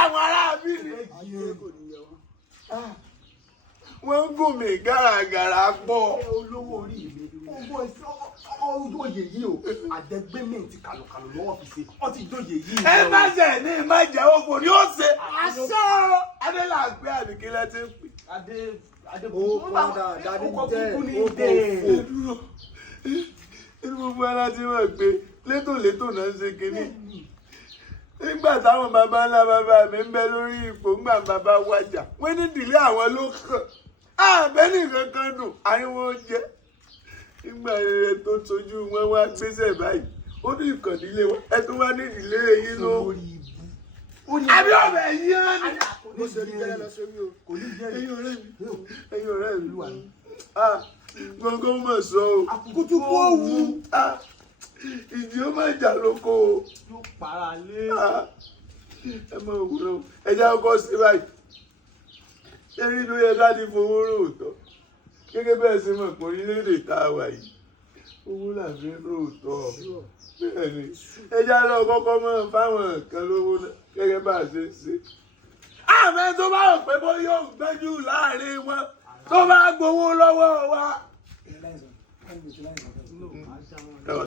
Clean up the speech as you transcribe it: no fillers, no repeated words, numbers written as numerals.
àwọn aráàbí ni. Wọ́n ń gùn mí gàràgàrà pọ̀. Olówó orí mi ọjọ́ yìí o àdẹ́gbẹ́mẹ̀ntì kàlùkàlù lọ́wọ́ fi ṣe ọ ti jóye yìí. Ẹ má ṣe ní má jẹ́ òfò ni ó ṣe. Aṣọ Adélàgbé àbíkílẹ̀ ti ń pè. Inú gbogbo ara tí wọ́n gbé létòlétò náà ń ṣe kínní. Nígbà táwọn bàbá ńlá bàbá mi ń bẹ lórí ipò ńgbà bàbá wájà wọ́n ní ìdílé àwọn ló kàn. Àbẹ́lì kankan dùn àríwọ̀ jẹ́. Nígbà rere tó tójú wọn wá gbéṣẹ́ báyìí ó ní ìkànnìlé wa ẹ tó wá ní ìdílé yín ló. Àbí ọ̀bẹ yín á ní. Ẹ̀yin ọ̀rẹ́ mi gbọ́ngàn mọ̀ sọ o. Àkùkù kó wù. Ìdí ó máa jà lóko o. Yóò para lé. Ẹ mọ òwúrọ̀ ẹja ọkọ sí báyìí. Ṣé nínú yẹ láti fowó ròótọ́? Gẹ́gẹ́ bẹ́ẹ̀ ṣe mọ̀ pé orílẹ̀-èdè tá a wà yìí owó làbí ròótọ́. Bẹ́ẹ̀ni ẹja lọ kọ́kọ́ mọ̀ fáwọn nǹkan lówó náà gẹ́gẹ́ bá a ṣe ń ṣe. Àmọ́ tó bá rò pé bó yóò gbẹ́jú láàrin wọn tó bá gbowó lọ́wọ́ wa.